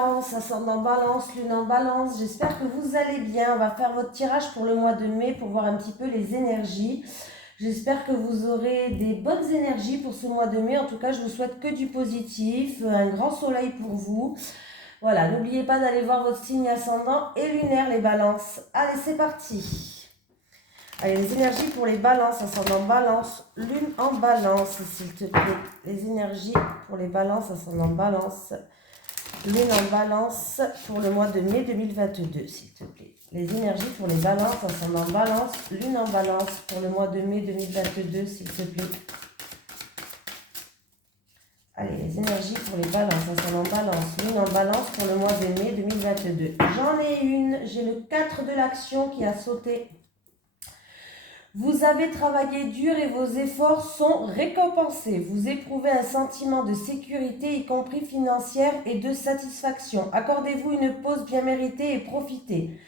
balance, ascendant balance, lune en balance, j'espère que vous allez bien. On va faire votre tirage pour le mois de mai pour voir un petit peu les énergies. J'espère que vous aurez des bonnes énergies pour ce mois de mai. En tout cas, je vous souhaite que du positif, un grand soleil pour vous. Voilà, n'oubliez pas d'aller voir votre signe ascendant et lunaire, les balances. Allez, c'est parti. Allez, les énergies pour les balances, ascendant balance, lune en balance, s'il te plaît. Les énergies pour les balances, ascendant balance, lune en balance pour le mois de mai 2022, s'il te plaît. Les énergies pour les balances, ascendant balance, lune en balance pour le mois de mai 2022, s'il te plaît. Allez, les énergies pour les balances, ascendant balance, lune en balance pour le mois de mai 2022. J'en ai une, j'ai le 4 de l'action qui a sauté. Vous avez travaillé dur et vos efforts sont récompensés. Vous éprouvez un sentiment de sécurité, y compris financière, et de satisfaction. Accordez-vous une pause bien méritée et profitez.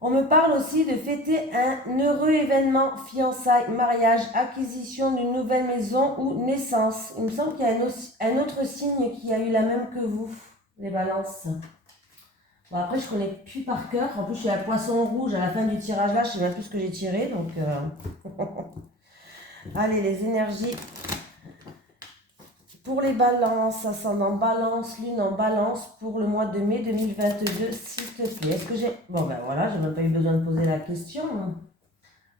On me parle aussi de fêter un heureux événement, fiançailles, mariage, acquisition d'une nouvelle maison ou naissance. Il me semble qu'il y a un autre signe qui a eu la même que vous, les balances. Bon, après, je connais plus par cœur. En plus, je suis à poisson rouge à la fin du tirage là. Je sais même plus ce que j'ai tiré. Donc, allez, les énergies pour les balances, ascendant balance, lune en balance pour le mois de mai 2022, s'il te plaît. Est-ce que j'ai... Bon, ben voilà, je n'ai même pas eu besoin de poser la question.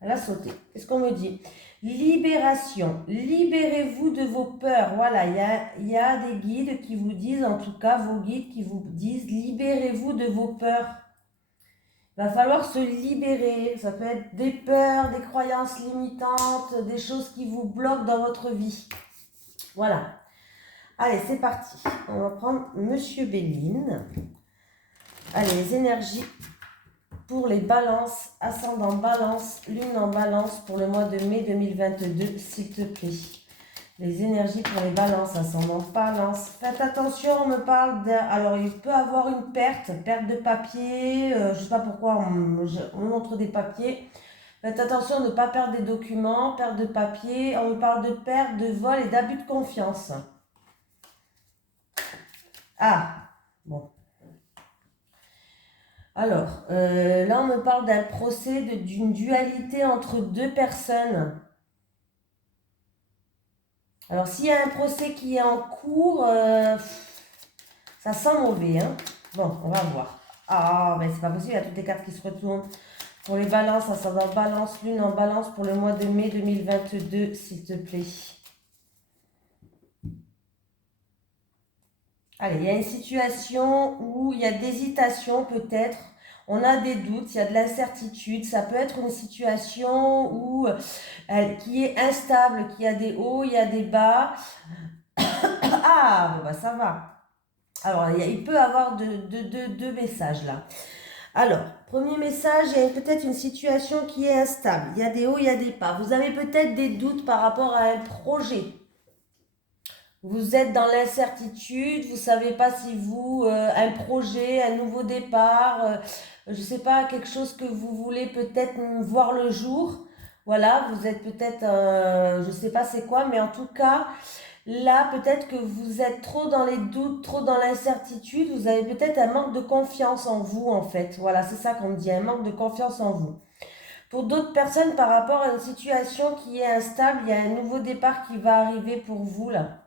Elle a sauté. Qu'est-ce qu'on me dit? Libération. Libérez-vous de vos peurs. Voilà, il y a des guides qui vous disent, en tout cas vos guides qui vous disent, libérez-vous de vos peurs. Il va falloir se libérer. Ça peut être des peurs, des croyances limitantes, des choses qui vous bloquent dans votre vie. Voilà. Allez, c'est parti. On va prendre Monsieur Béline. Allez, les énergies pour les balances, ascendant balance, lune en balance pour le mois de mai 2022, s'il te plaît. Les énergies pour les balances, ascendant balance. Faites attention, on me parle de... Alors, il peut avoir une perte de papier. Je ne sais pas pourquoi on montre des papiers. Faites attention de ne pas perdre des documents, perte de papier. On me parle de perte, de vol et d'abus de confiance. Ah, bon. Alors, là, on me parle d'un procès, d'une dualité entre deux personnes. Alors, s'il y a un procès qui est en cours, ça sent mauvais. Hein. Bon, on va voir. Ah, mais c'est pas possible, il y a toutes les cartes qui se retournent. Pour les balances, ascendant balance, lune en balance pour le mois de mai 2022, s'il te plaît. Allez, il y a une situation où il y a d'hésitation peut-être. On a des doutes, il y a de l'incertitude. Ça peut être une situation où, qui est instable, qui a des hauts, il y a des bas. Ah, bon bah ça va. Alors, il peut y avoir deux messages là. Alors, premier message, il y a peut-être une situation qui est instable. Il y a des hauts, il y a des bas. Vous avez peut-être des doutes par rapport à un projet. Vous êtes dans l'incertitude, vous ne savez pas si vous, un projet, un nouveau départ, je ne sais pas, quelque chose que vous voulez peut-être voir le jour. Voilà, vous êtes peut-être, je ne sais pas c'est quoi, mais en tout cas, là, peut-être que vous êtes trop dans les doutes, trop dans l'incertitude, vous avez peut-être un manque de confiance en vous, en fait. Voilà, c'est ça qu'on me dit, un manque de confiance en vous. Pour d'autres personnes, par rapport à une situation qui est instable, il y a un nouveau départ qui va arriver pour vous, là.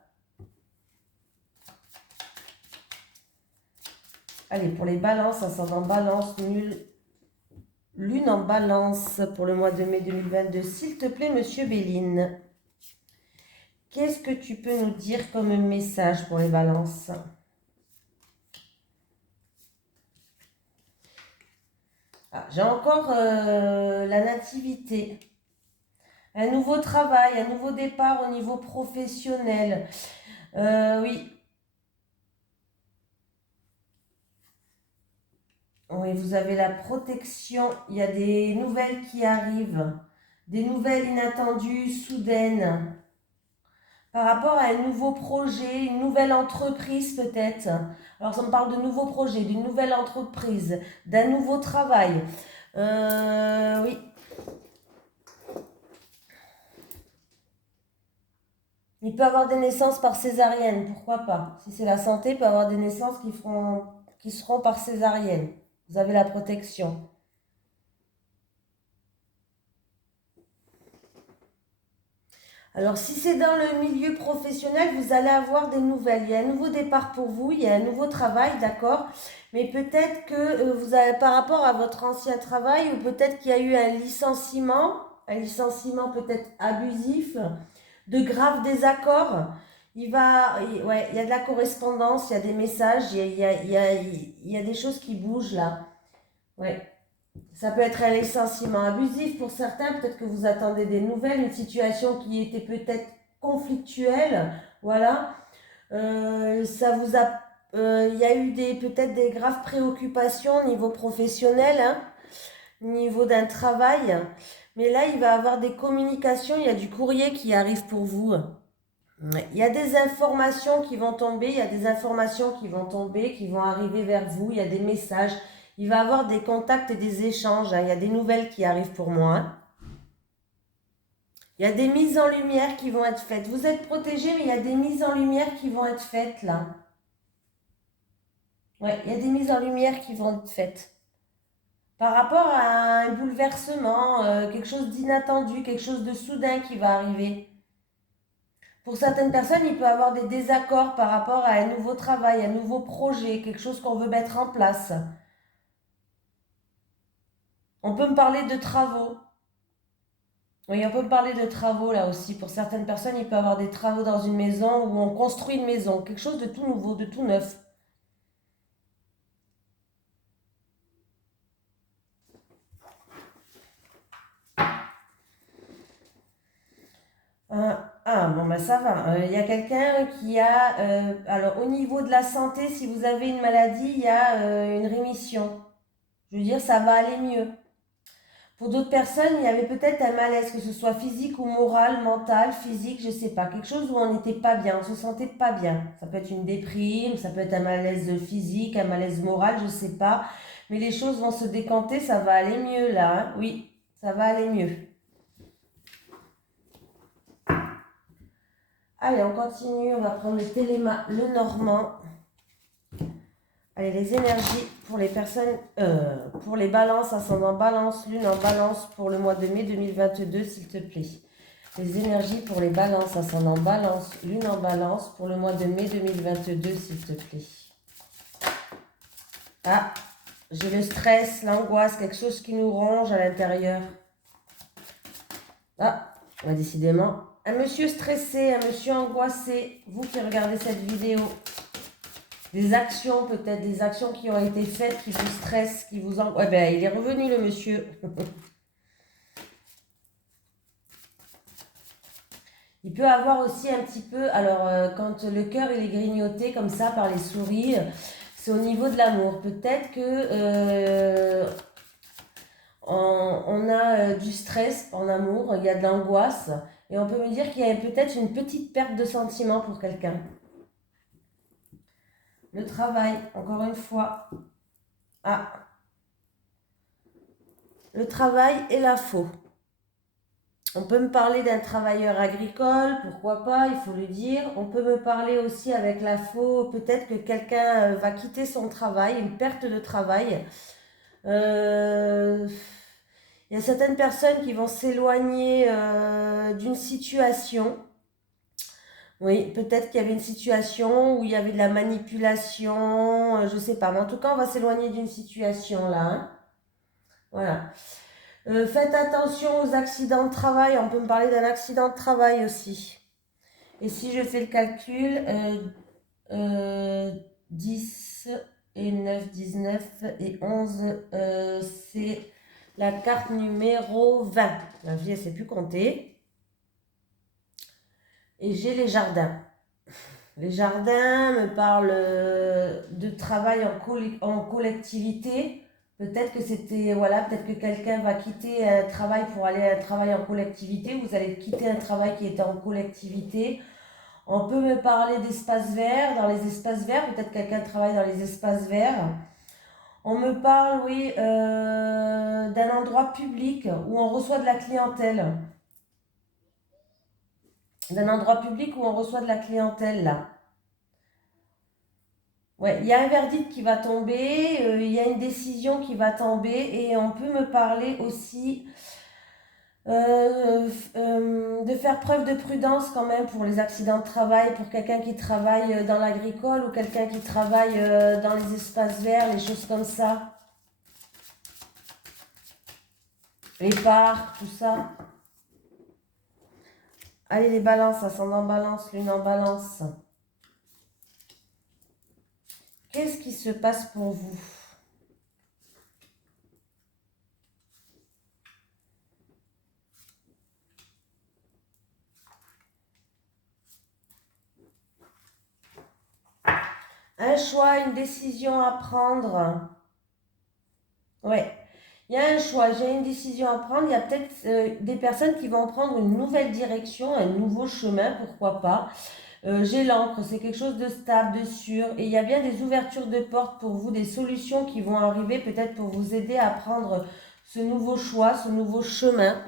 Allez, pour les balances, ascendant balance, lune en balance pour le mois de mai 2022. S'il te plaît, Monsieur Béline, qu'est-ce que tu peux nous dire comme message pour les balances? Ah, j'ai encore la nativité. Un nouveau travail, un nouveau départ au niveau professionnel. Oui. Oui, vous avez la protection. Il y a des nouvelles qui arrivent. Des nouvelles inattendues, soudaines. Par rapport à un nouveau projet, une nouvelle entreprise peut-être. Alors ça me parle de nouveaux projets, d'une nouvelle entreprise, d'un nouveau travail. Oui. Il peut avoir des naissances par césarienne, pourquoi pas? Si c'est la santé, il peut avoir des naissances qui seront par césarienne. Vous avez la protection. Alors, si c'est dans le milieu professionnel, vous allez avoir des nouvelles. Il y a un nouveau départ pour vous, il y a un nouveau travail, d'accord? Mais peut-être que vous avez, par rapport à votre ancien travail, ou peut-être qu'il y a eu un licenciement peut-être abusif, de graves désaccords. Ouais, il y a de la correspondance, il y a des messages, il y a des choses qui bougent là. Ouais. Ça peut être un licenciement abusif pour certains, peut-être que vous attendez des nouvelles, une situation qui était peut-être conflictuelle, voilà. Ça vous a, il y a eu peut-être des graves préoccupations au niveau professionnel, hein, au niveau d'un travail. Mais là, il va y avoir des communications, il y a du courrier qui arrive pour vous. Ouais. Il y a des informations qui vont tomber, il y a des informations qui vont tomber, qui vont arriver vers vous, il y a des messages, il va y avoir des contacts et des échanges, hein. Il y a des nouvelles qui arrivent pour moi, hein. Il y a des mises en lumière qui vont être faites. Vous êtes protégés, mais il y a des mises en lumière qui vont être faites là. Ouais, il y a des mises en lumière qui vont être faites. Par rapport à un bouleversement, quelque chose d'inattendu, quelque chose de soudain qui va arriver. Pour certaines personnes, il peut y avoir des désaccords par rapport à un nouveau travail, un nouveau projet, quelque chose qu'on veut mettre en place. On peut me parler de travaux. Oui, on peut me parler de travaux là aussi. Pour certaines personnes, il peut y avoir des travaux dans une maison où on construit une maison, quelque chose de tout nouveau, de tout neuf. Bon, ben ça va. Il y a quelqu'un qui a... alors, au niveau de la santé, si vous avez une maladie, il y a une rémission. Je veux dire, ça va aller mieux. Pour d'autres personnes, il y avait peut-être un malaise, que ce soit physique ou moral, mental, physique, je sais pas. Quelque chose où on n'était pas bien, on se sentait pas bien. Ça peut être une déprime, ça peut être un malaise physique, un malaise moral, je sais pas. Mais les choses vont se décanter, ça va aller mieux là, hein. Oui, ça va aller mieux. Allez, on continue, on va prendre le téléma, le normand. Allez, les énergies pour les personnes, pour les balances, ascendant balance, lune en balance pour le mois de mai 2022, s'il te plaît. Les énergies pour les balances, ascendant balance, lune en balance pour le mois de mai 2022, s'il te plaît. Ah, j'ai le stress, l'angoisse, quelque chose qui nous ronge à l'intérieur. Ah, décidément, un monsieur stressé, un monsieur angoissé, vous qui regardez cette vidéo. Des actions, peut-être des actions qui ont été faites, qui vous stressent, qui vous... Ouais, ben, il est revenu le monsieur. Il peut avoir aussi un petit peu... Alors, quand le cœur il est grignoté comme ça par les souris, c'est au niveau de l'amour. Peut-être que on a du stress en amour, il y a de l'angoisse. Et on peut me dire qu'il y a peut-être une petite perte de sentiment pour quelqu'un. Le travail, encore une fois. Ah, le travail et la faux. On peut me parler d'un travailleur agricole, pourquoi pas, il faut le dire. On peut me parler aussi avec la faux, peut-être que quelqu'un va quitter son travail, une perte de travail. Il y a certaines personnes qui vont s'éloigner d'une situation. Oui, peut-être qu'il y avait une situation où il y avait de la manipulation, je ne sais pas. Mais en tout cas, on va s'éloigner d'une situation là, hein. Voilà. Faites attention aux accidents de travail. On peut me parler d'un accident de travail aussi. Et si je fais le calcul, 10 et 9, 19 et 11, c'est la carte numéro 20. La vie, elle ne sait plus compter. Et j'ai les jardins. Les jardins me parlent de travail en collectivité. Peut-être que c'était, voilà, peut-être que quelqu'un va quitter un travail pour aller à un travail en collectivité. Vous allez quitter un travail qui était en collectivité. On peut me parler d'espaces verts. Dans les espaces verts, peut-être quelqu'un travaille dans les espaces verts. On me parle, oui, d'un endroit public où on reçoit de la clientèle. d'un endroit public où on reçoit de la clientèle, là. Ouais, il y a un verdict qui va tomber, il y a une décision qui va tomber et on peut me parler aussi de faire preuve de prudence quand même pour les accidents de travail, pour quelqu'un qui travaille dans l'agricole ou quelqu'un qui travaille dans les espaces verts, les choses comme ça, les parcs, tout ça. Allez les balances, ascendant balance, lune en balance. Qu'est-ce qui se passe pour vous? Un choix, une décision à prendre. Ouais, il y a un choix, j'ai une décision à prendre. Il y a peut-être des personnes qui vont prendre une nouvelle direction, un nouveau chemin, pourquoi pas. J'ai l'encre, c'est quelque chose de stable, de sûr. Et il y a bien des ouvertures de portes pour vous, des solutions qui vont arriver peut-être pour vous aider à prendre ce nouveau choix, ce nouveau chemin.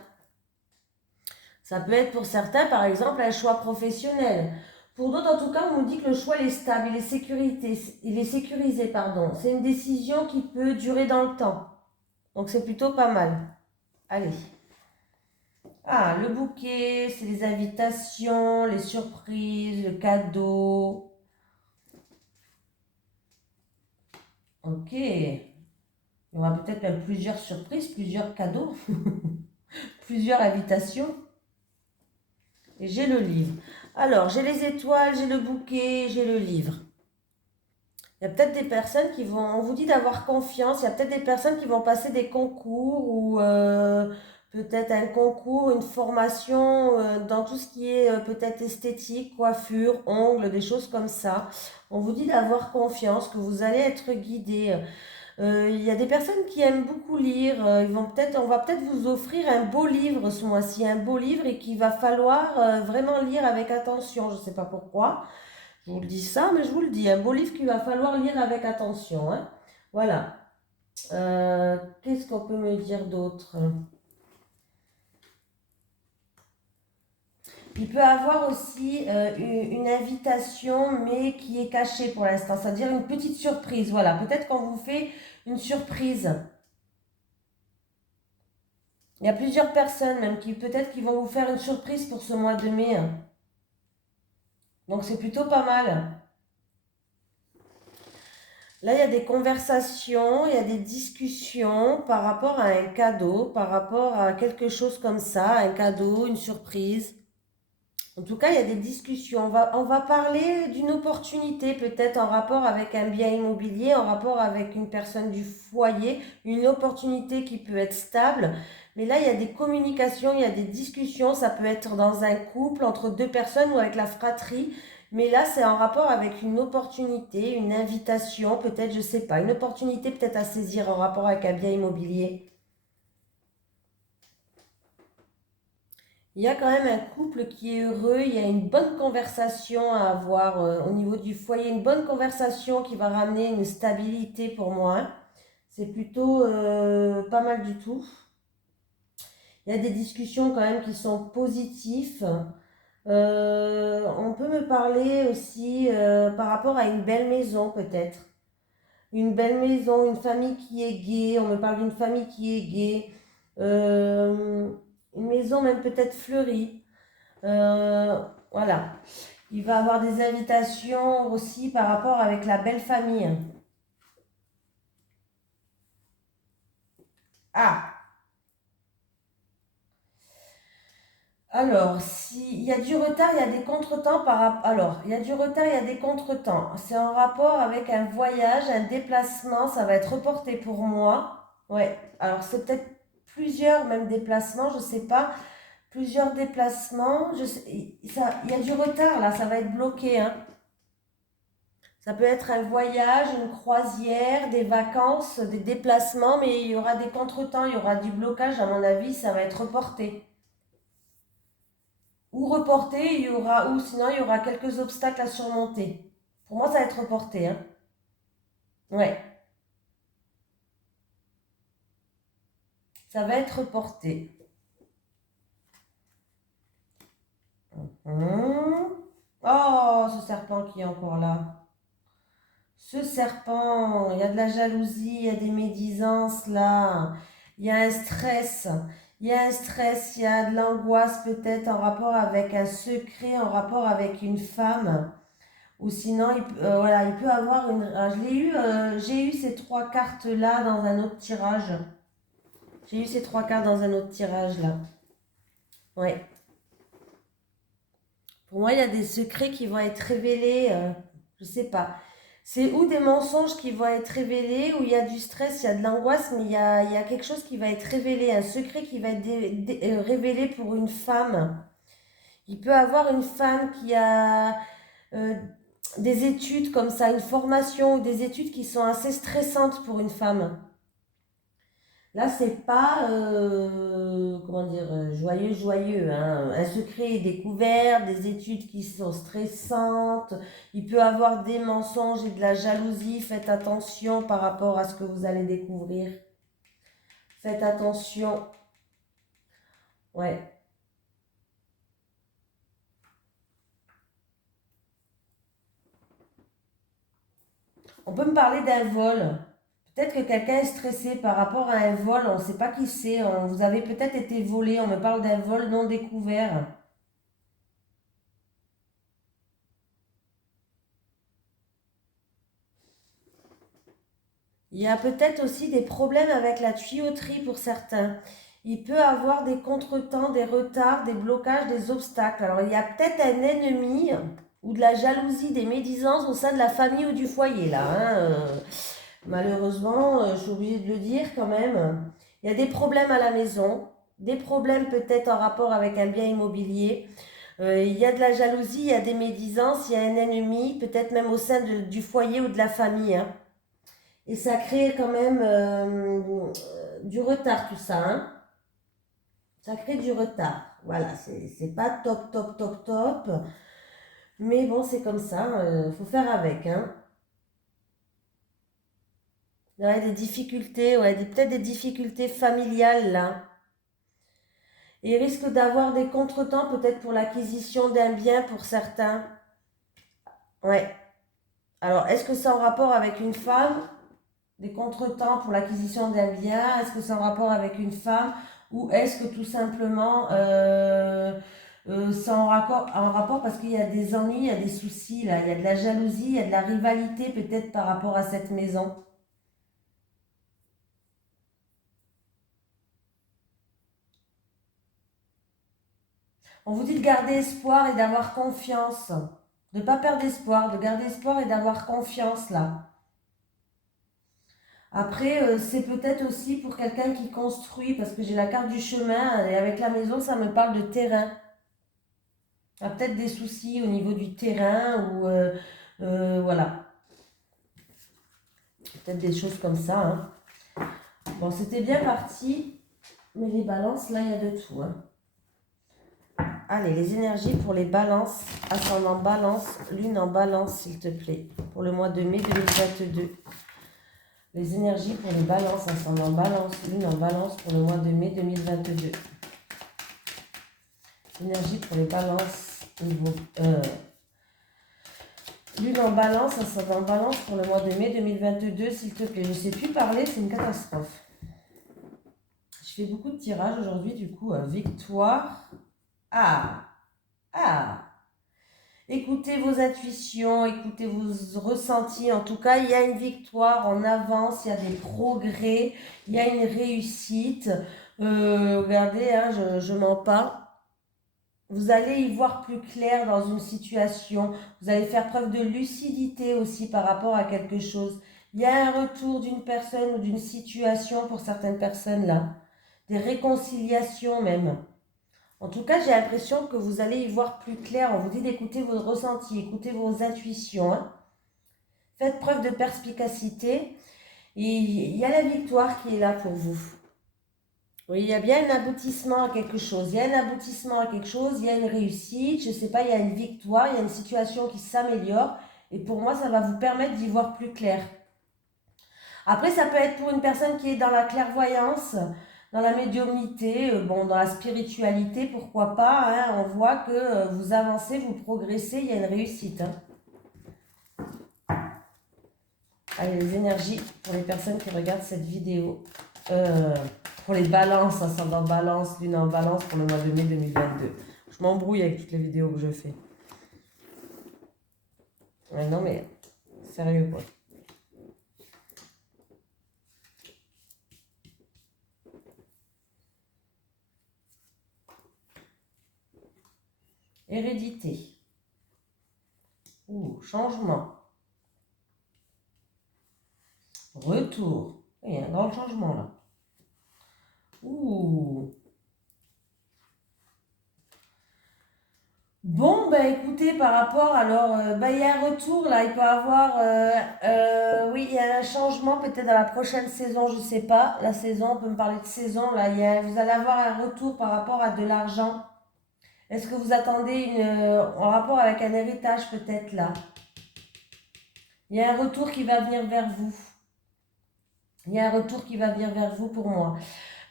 Ça peut être pour certains, par exemple, un choix professionnel. Pour d'autres, en tout cas, on nous dit que le choix il est stable, il est sécurisé, pardon. C'est une décision qui peut durer dans le temps. Donc c'est plutôt pas mal. Allez. Ah, le bouquet, c'est les invitations, les surprises, le cadeau. Ok. Il y aura peut-être même plusieurs surprises, plusieurs cadeaux, plusieurs invitations. Et j'ai le livre. Alors, j'ai les étoiles, j'ai le bouquet, j'ai le livre. Il y a peut-être des personnes qui vont, on vous dit d'avoir confiance, il y a peut-être des personnes qui vont passer des concours ou peut-être un concours, une formation dans tout ce qui est peut-être esthétique, coiffure, ongles, des choses comme ça. On vous dit d'avoir confiance, que vous allez être guidé. Il y a des personnes qui aiment beaucoup lire. On va peut-être vous offrir un beau livre ce mois-ci, un beau livre et qu'il va falloir vraiment lire avec attention. Je ne sais pas pourquoi. Je vous le dis ça, mais je vous le dis, un beau livre qu'il va falloir lire avec attention, hein. Voilà. Qu'est-ce qu'on peut me dire d'autre? Il peut avoir aussi une invitation, mais qui est cachée pour l'instant, c'est-à-dire une petite surprise. Voilà, peut-être qu'on vous fait une surprise. Il y a plusieurs personnes même qui peut-être qui vont vous faire une surprise pour ce mois de mai, hein. Donc c'est plutôt pas mal. Là, il y a des conversations, il y a des discussions par rapport à un cadeau, par rapport à quelque chose comme ça, un cadeau, une surprise. En tout cas, il y a des discussions. On va parler d'une opportunité, peut-être en rapport avec un bien immobilier, en rapport avec une personne du foyer, une opportunité qui peut être stable. Mais là, il y a des communications, il y a des discussions. Ça peut être dans un couple, entre deux personnes ou avec la fratrie. Mais là, c'est en rapport avec une opportunité, une invitation, peut-être, je ne sais pas, une opportunité peut-être à saisir en rapport avec un bien immobilier. Il y a quand même un couple qui est heureux, il y a une bonne conversation à avoir au niveau du foyer, une bonne conversation qui va ramener une stabilité pour moi. C'est plutôt pas mal du tout. Il y a des discussions quand même qui sont positives. On peut me parler aussi par rapport à une belle maison peut-être. Une belle maison, une famille qui est gaie. On me parle d'une famille qui est gaie. Une maison même peut-être fleurie. Voilà. Il va avoir des invitations aussi par rapport avec la belle famille. Ah, alors, s'il y a du retard, il y a des contretemps Alors, il y a du retard, il y a des contretemps. C'est en rapport avec un voyage, un déplacement, ça va être reporté pour moi. Ouais, alors c'est peut-être plusieurs même déplacements, je sais pas. Plusieurs déplacements, il y a du retard là, ça va être bloqué, hein. Ça peut être un voyage, une croisière, des vacances, des déplacements, mais il y aura des contretemps, il y aura du blocage, à mon avis, ça va être reporté. Ou reporté, ou sinon il y aura quelques obstacles à surmonter. Pour moi, ça va être reporté, hein. Ouais, ça va être reporté. Oh, ce serpent qui est encore là. Ce serpent, il y a de la jalousie, il y a des médisances là. Il y a un stress. Il y a un stress, il y a de l'angoisse peut-être en rapport avec un secret, en rapport avec une femme. Ou sinon, voilà, il peut avoir une... j'ai eu ces trois cartes-là dans un autre tirage. J'ai eu ces trois cartes dans un autre tirage là. Ouais. Pour moi, il y a des secrets qui vont être révélés. Je sais pas. C'est ou des mensonges qui vont être révélés, ou il y a du stress, il y a de l'angoisse, mais il y a quelque chose qui va être révélé, un secret qui va être révélé pour une femme. Il peut avoir une femme qui a euh, des études comme ça, une formation ou des études qui sont assez stressantes pour une femme. Là, c'est pas, comment dire, joyeux, joyeux, hein. Un secret est découvert, des études qui sont stressantes. Il peut avoir des mensonges et de la jalousie. Faites attention par rapport à ce que vous allez découvrir. Faites attention. Ouais. On peut me parler d'un vol. Peut-être que quelqu'un est stressé par rapport à un vol. On ne sait pas qui c'est. Vous avez peut-être été volé. On me parle d'un vol non découvert. Il y a peut-être aussi des problèmes avec la tuyauterie pour certains. Il peut avoir des contretemps, des retards, des blocages, des obstacles. Alors il y a peut-être un ennemi ou de la jalousie, des médisances au sein de la famille ou du foyer là, hein. Malheureusement, je suis obligée de le dire quand même. Il y a des problèmes à la maison, des problèmes peut-être en rapport avec un bien immobilier. Il y a de la jalousie, il y a des médisances, il y a un ennemi, peut-être même au sein du foyer ou de la famille, hein. Et ça crée quand même du retard tout ça, hein. Ça crée du retard. Voilà, c'est pas top, top, top, top. Mais bon, c'est comme ça, faut faire avec, hein. Ouais, des difficultés, ouais, peut-être des difficultés familiales là. Et il risque d'avoir des contretemps peut-être pour l'acquisition d'un bien pour certains. Ouais. Alors, est-ce que c'est en rapport avec une femme? Des contretemps pour l'acquisition d'un bien? Est-ce que c'est en rapport avec une femme? Ou est-ce que tout simplement c'est en rapport parce qu'il y a des ennuis, il y a des soucis là, il y a de la jalousie, il y a de la rivalité peut-être par rapport à cette maison. On vous dit de garder espoir et d'avoir confiance. De ne pas perdre espoir, de garder espoir et d'avoir confiance là. Après, c'est peut-être aussi pour quelqu'un qui construit, parce que j'ai la carte du chemin, et avec la maison, ça me parle de terrain. Il y a peut-être des soucis au niveau du terrain, ou voilà, peut-être des choses comme ça, hein. Bon, c'était bien parti, mais les balances, là, il y a de tout, hein. Allez, les énergies pour les balances, ascendant balance, lune en balance, s'il te plaît, pour le mois de mai 2022. Les énergies pour les balances, ascendant balance, lune en balance, pour le mois de mai 2022. Énergie pour les balances, lune en balance, ascendant en balance, pour le mois de mai 2022, s'il te plaît. Je ne sais plus parler, c'est une catastrophe. Je fais beaucoup de tirages aujourd'hui, du coup, victoire. Ah, ah. Écoutez vos intuitions, écoutez vos ressentis. En tout cas, il y a une victoire, on avance, il y a des progrès, il y a une réussite. Regardez, hein, je mens pas. Vous allez y voir plus clair dans une situation. Vous allez faire preuve de lucidité aussi par rapport à quelque chose. Il y a un retour d'une personne ou d'une situation pour certaines personnes là. Des réconciliations même. En tout cas, j'ai l'impression que vous allez y voir plus clair. On vous dit d'écouter vos ressentis, écouter vos intuitions, hein. Faites preuve de perspicacité. Et il y a la victoire qui est là pour vous. Oui, il y a bien un aboutissement à quelque chose. Il y a un aboutissement à quelque chose, il y a une réussite, je ne sais pas, il y a une victoire, il y a une situation qui s'améliore. Et pour moi, ça va vous permettre d'y voir plus clair. Après, ça peut être pour une personne qui est dans la clairvoyance, dans la médiumnité, bon, dans la spiritualité, pourquoi pas, hein, on voit que vous avancez, vous progressez, il y a une réussite. Hein. Allez, les énergies pour les personnes qui regardent cette vidéo. Pour les balances, ascendant balance, lune en balance pour le mois de mai 2022. Je m'embrouille avec toutes les vidéos que je fais. Ouais, non mais, sérieux quoi. Hérédité. Ouh, changement. Retour. Il y a un grand changement là. Ouh. Bon, bah écoutez, par rapport, alors, il y a un retour là, il peut y avoir, oui, il y a un changement peut-être dans la prochaine saison, je sais pas, la saison, on peut me parler de saison, là, vous allez avoir un retour par rapport à de l'argent. Est-ce que vous attendez en rapport avec un héritage peut-être là? Il y a un retour qui va venir vers vous. Il y a un retour qui va venir vers vous pour moi.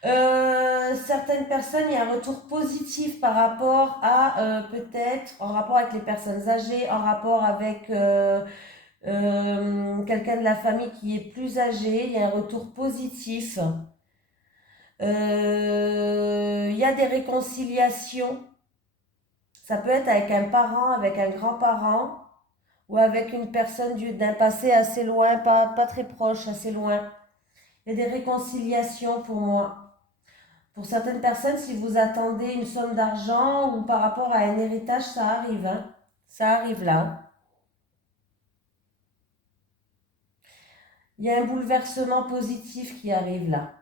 Certaines personnes, il y a un retour positif par rapport à peut-être en rapport avec les personnes âgées, en rapport avec quelqu'un de la famille qui est plus âgé, il y a un retour positif. Il y a des réconciliations. Ça peut être avec un parent, avec un grand-parent ou avec une personne d'un passé assez loin, pas très proche, assez loin. Il y a des réconciliations pour moi. Pour certaines personnes, si vous attendez une somme d'argent ou par rapport à un héritage, ça arrive. Hein. Ça arrive là. Il y a un bouleversement positif qui arrive là.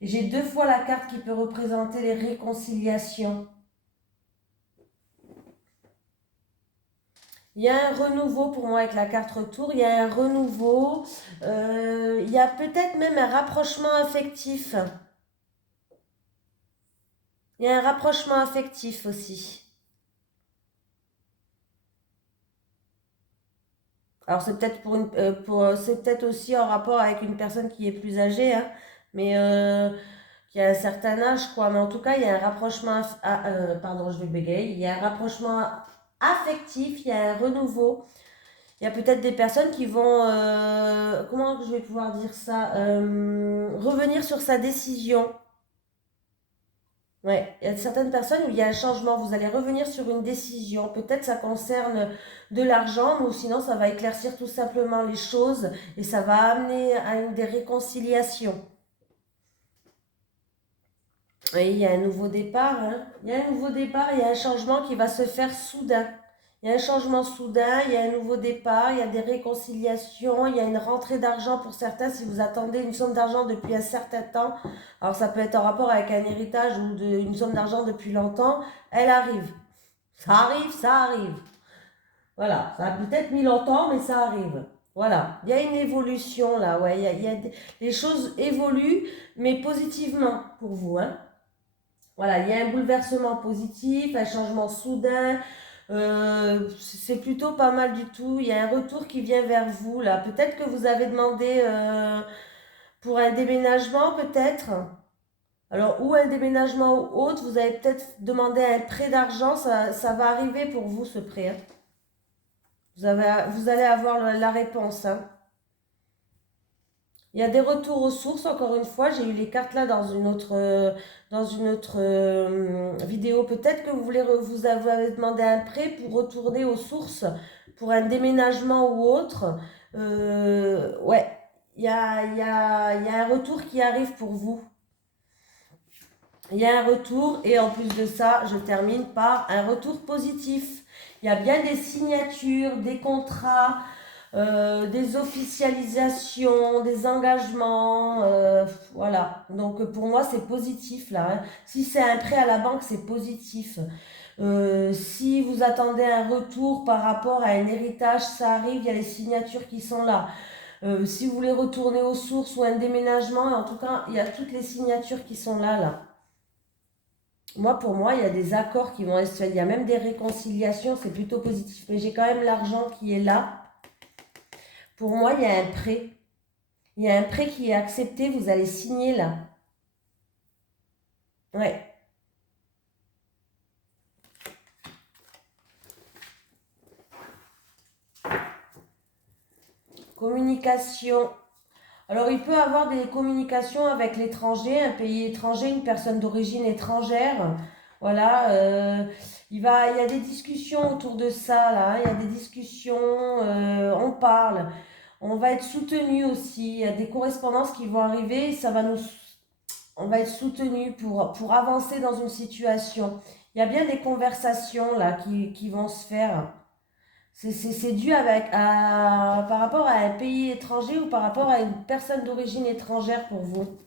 Et j'ai 2 fois la carte qui peut représenter les réconciliations. Il y a un renouveau pour moi avec la carte retour. Il y a un renouveau. Il y a peut-être même un rapprochement affectif. Il y a un rapprochement affectif aussi. Alors c'est peut-être c'est peut-être aussi en rapport avec une personne qui est plus âgée, hein, mais qui a un certain âge, quoi. Mais en tout cas, il y a un rapprochement, pardon, je vais bégayer. Il y a un rapprochement affectif, il y a un renouveau. Il y a peut-être des personnes qui vont, comment je vais pouvoir dire ça, revenir sur sa décision. Ouais, il y a certaines personnes où il y a un changement, vous allez revenir sur une décision. Peut-être ça concerne de l'argent, ou sinon ça va éclaircir tout simplement les choses et ça va amener à des réconciliations. Et il y a un nouveau départ, hein. Il y a un nouveau départ, il y a un changement qui va se faire soudain. Il y a un changement soudain, il y a un nouveau départ, il y a des réconciliations, il y a une rentrée d'argent pour certains si vous attendez une somme d'argent depuis un certain temps. Alors ça peut être en rapport avec un héritage ou une somme d'argent depuis longtemps, elle arrive. Ça arrive, ça arrive. Voilà, ça a peut-être mis longtemps, mais ça arrive. Voilà, il y a une évolution là, ouais, les choses évoluent, mais positivement pour vous, hein. Voilà, il y a un bouleversement positif, un changement soudain. C'est plutôt pas mal du tout. Il y a un retour qui vient vers vous là. Peut-être que vous avez demandé pour un déménagement, peut-être. Alors, ou un déménagement ou autre, vous avez peut-être demandé un prêt d'argent. Ça va arriver pour vous, ce prêt. Hein. Vous allez avoir la réponse. Hein. Il y a des retours aux sources, encore une fois, j'ai eu les cartes là dans une autre vidéo. Peut-être que vous avez demandé un prêt pour retourner aux sources, pour un déménagement ou autre. Ouais, il y a un retour qui arrive pour vous. Il y a un retour et en plus de ça, je termine par un retour positif. Il y a bien des signatures, des contrats, des officialisations, des engagements, voilà. Donc pour moi c'est positif là. Hein. Si c'est un prêt à la banque, c'est positif. Si vous attendez un retour par rapport à un héritage, ça arrive, il y a les signatures qui sont là. Si vous voulez retourner aux sources ou un déménagement, en tout cas, il y a toutes les signatures qui sont là. Moi, pour moi, il y a des accords qui vont être faits. Il y a même des réconciliations, c'est plutôt positif. Mais j'ai quand même l'argent qui est là. Pour moi, il y a un prêt. Il y a un prêt qui est accepté, vous allez signer là. Ouais. Communication. Alors, il peut avoir des communications avec l'étranger, un pays étranger, une personne d'origine étrangère. Voilà, il y a des discussions autour de ça, là, hein. Il y a des discussions, on parle. On va être soutenu aussi. Il y a des correspondances qui vont arriver. On va être soutenu pour avancer dans une situation. Il y a bien des conversations, là, qui vont se faire. C'est dû par rapport à un pays étranger ou par rapport à une personne d'origine étrangère pour vous.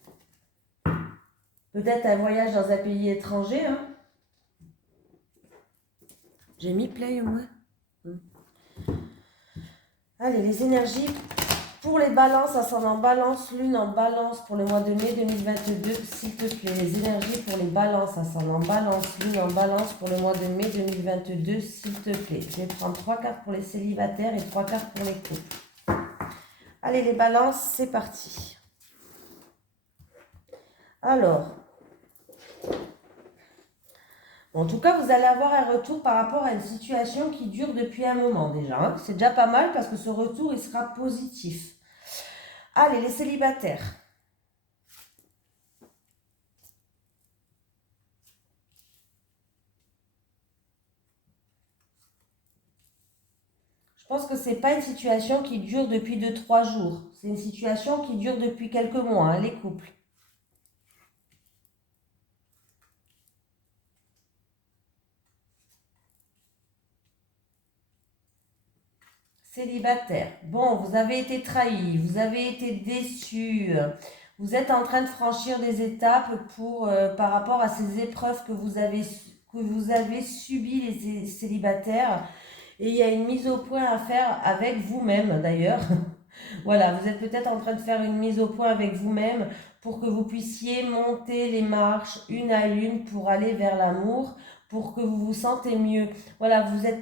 Peut-être un voyage dans un pays étranger, hein. J'ai mis play au moins. Allez, les énergies pour les balances, ascendant balance, lune en balance pour le mois de mai 2022, s'il te plaît. Les énergies pour les balances, ascendant balance, lune en balance pour le mois de mai 2022, s'il te plaît. Je vais prendre 3 cartes pour les célibataires et 3 cartes pour les couples. Allez, les balances, c'est parti. Alors, en tout cas, vous allez avoir un retour par rapport à une situation qui dure depuis un moment déjà, hein. C'est déjà pas mal parce que ce retour, il sera positif. Allez, les célibataires. Je pense que c'est pas une situation qui dure depuis 2-3 jours. C'est une situation qui dure depuis quelques mois, hein, les couples. Célibataire. Bon, vous avez été trahi, vous avez été déçu. Vous êtes en train de franchir des étapes par rapport à ces épreuves que vous avez subies, les célibataires. Et il y a une mise au point à faire avec vous-même d'ailleurs. Voilà, vous êtes peut-être en train de faire une mise au point avec vous-même pour que vous puissiez monter les marches une à une pour aller vers l'amour, pour que vous vous sentez mieux. Voilà, vous allez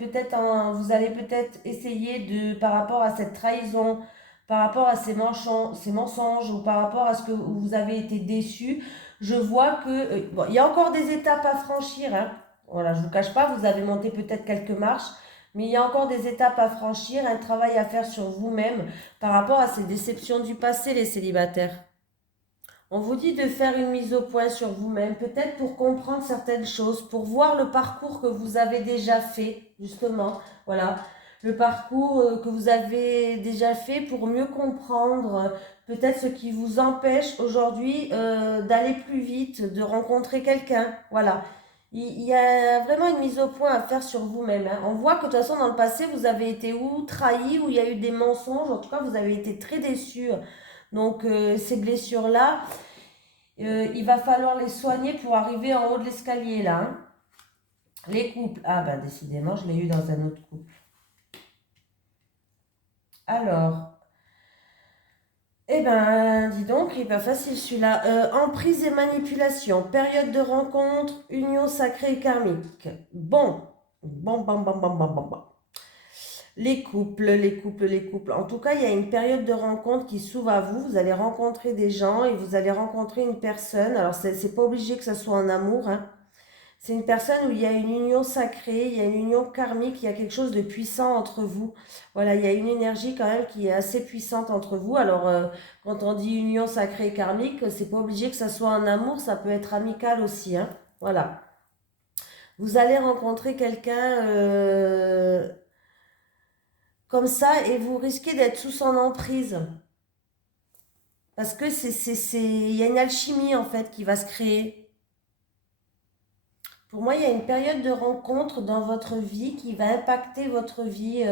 peut-être essayer par rapport à cette trahison, par rapport à ces mensonges ou par rapport à ce que vous avez été déçu. Je vois que, bon, il y a encore des étapes à franchir, hein. Voilà, je ne vous cache pas, vous avez monté peut-être quelques marches, mais il y a encore des étapes à franchir, un travail à faire sur vous-même par rapport à ces déceptions du passé, les célibataires. On vous dit de faire une mise au point sur vous-même, peut-être pour comprendre certaines choses, pour voir le parcours que vous avez déjà fait, justement. Voilà, le parcours que vous avez déjà fait pour mieux comprendre peut-être ce qui vous empêche aujourd'hui d'aller plus vite, de rencontrer quelqu'un. Voilà. Il y a vraiment une mise au point à faire sur vous-même, hein. On voit que de toute façon, dans le passé, vous avez été ou trahi, ou il y a eu des mensonges. En tout cas, vous avez été très déçu. Donc, ces blessures-là, il va falloir les soigner pour arriver en haut de l'escalier, là, hein. Les couples. Ah, ben, décidément, je l'ai eu dans un autre couple. Alors, eh ben, dis donc, il est pas facile celui-là. Emprise et manipulation, période de rencontre, union sacrée et karmique. Bon, bon, bon, bon, bon, bon, bon, bon. Les couples, les couples, les couples. En tout cas, il y a une période de rencontre qui s'ouvre à vous. Vous allez rencontrer des gens et vous allez rencontrer une personne. Alors, c'est pas obligé que ce soit en amour, hein. C'est une personne où il y a une union sacrée, il y a une union karmique, il y a quelque chose de puissant entre vous. Voilà, il y a une énergie quand même qui est assez puissante entre vous. Alors, quand on dit union sacrée et karmique, c'est pas obligé que ça soit en amour, ça peut être amical aussi, hein. Voilà. Vous allez rencontrer quelqu'un comme ça et vous risquez d'être sous son emprise. Parce que il y a une alchimie en fait qui va se créer. Pour moi, il y a une période de rencontre dans votre vie qui va impacter votre vie,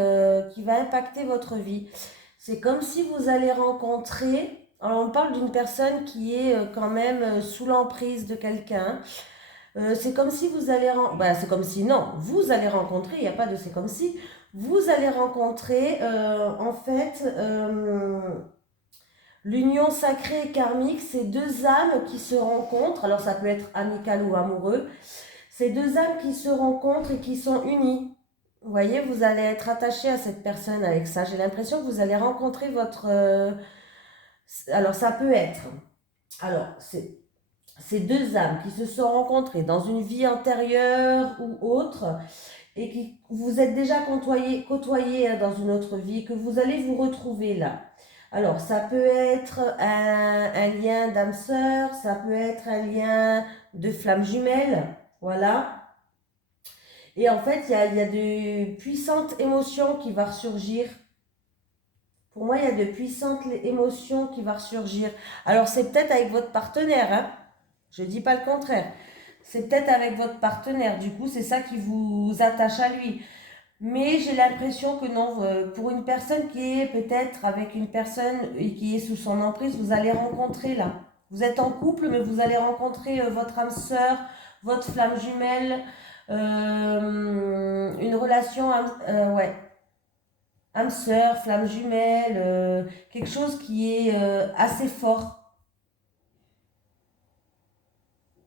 C'est comme si vous allez rencontrer, alors on parle d'une personne qui est quand même sous l'emprise de quelqu'un. C'est comme si vous allez, c'est comme si non, vous allez rencontrer, il n'y a pas de c'est comme si, vous allez rencontrer en fait l'union sacrée et karmique, c'est deux âmes qui se rencontrent, alors ça peut être amical ou amoureux, c'est deux âmes qui se rencontrent et qui sont unies. Vous voyez, vous allez être attaché à cette personne avec ça. J'ai l'impression que vous allez rencontrer votre... alors ça peut être... Alors, ces deux âmes qui se sont rencontrées dans une vie antérieure ou autre, et qui vous êtes déjà côtoyé dans une autre vie, que vous allez vous retrouver là. Alors, ça peut être un lien d'âme sœur, ça peut être un lien de flamme jumelle, voilà. Et en fait, il y a de puissantes émotions qui vont ressurgir. Pour moi, il y a de puissantes émotions qui vont ressurgir. Alors, c'est peut-être avec votre partenaire, hein. Je ne dis pas le contraire. C'est peut-être avec votre partenaire. Du coup, c'est ça qui vous attache à lui. Mais j'ai l'impression que non, pour une personne qui est peut-être avec une personne et qui est sous son emprise, vous allez rencontrer là. Vous êtes en couple, mais vous allez rencontrer votre âme sœur, votre flamme jumelle, une relation, ouais, âme sœur, flamme jumelle, quelque chose qui est assez fort.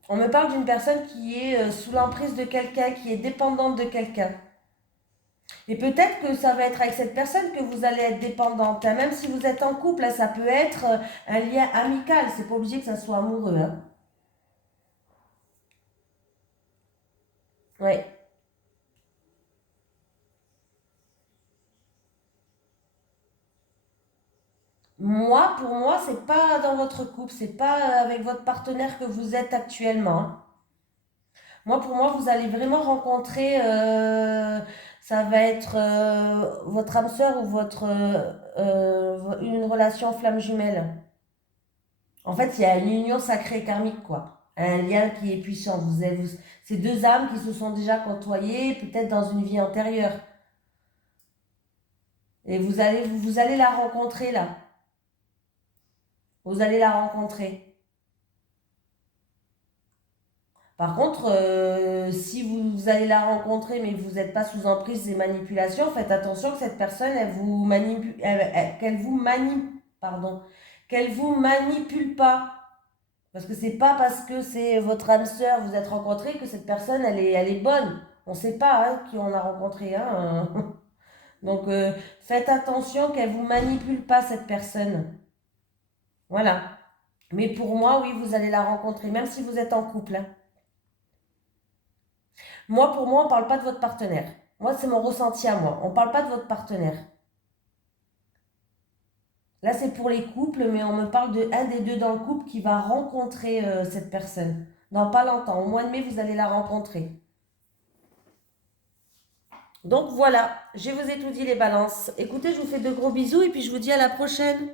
On me parle d'une personne qui est sous l'emprise de quelqu'un, qui est dépendante de quelqu'un. Et peut-être que ça va être avec cette personne que vous allez être dépendante, hein. Même si vous êtes en couple, hein, ça peut être un lien amical. C'est pas obligé que ça soit amoureux, hein. Ouais. Moi, pour moi, c'est pas dans votre couple, c'est pas avec votre partenaire que vous êtes actuellement, hein. Moi, pour moi, vous allez vraiment rencontrer, ça va être votre âme sœur ou une relation flamme jumelle. En fait, il y a une union sacrée karmique, quoi. Un lien qui est puissant. C'est deux âmes qui se sont déjà côtoyées, peut-être dans une vie antérieure. Et vous allez la rencontrer là. Vous allez la rencontrer. Par contre, si vous allez la rencontrer, mais vous n'êtes pas sous emprise des manipulations, faites attention que cette personne, elle vous manipule, pardon, qu'elle vous manipule pas. Parce que c'est pas parce que c'est votre âme sœur, vous êtes rencontrés, que cette personne, elle est bonne. On ne sait pas hein, qui on a rencontré. Hein. Donc, faites attention qu'elle ne vous manipule pas, cette personne. Voilà. Mais pour moi, oui, vous allez la rencontrer, même si vous êtes en couple, hein. Moi, pour moi, on ne parle pas de votre partenaire. Moi, c'est mon ressenti à moi. On ne parle pas de votre partenaire. Là, c'est pour les couples, mais on me parle de un des deux dans le couple qui va rencontrer cette personne. Dans pas longtemps. Au mois de mai, vous allez la rencontrer. Donc voilà, je vous ai tout dit les balances. Écoutez, je vous fais de gros bisous et puis je vous dis à la prochaine.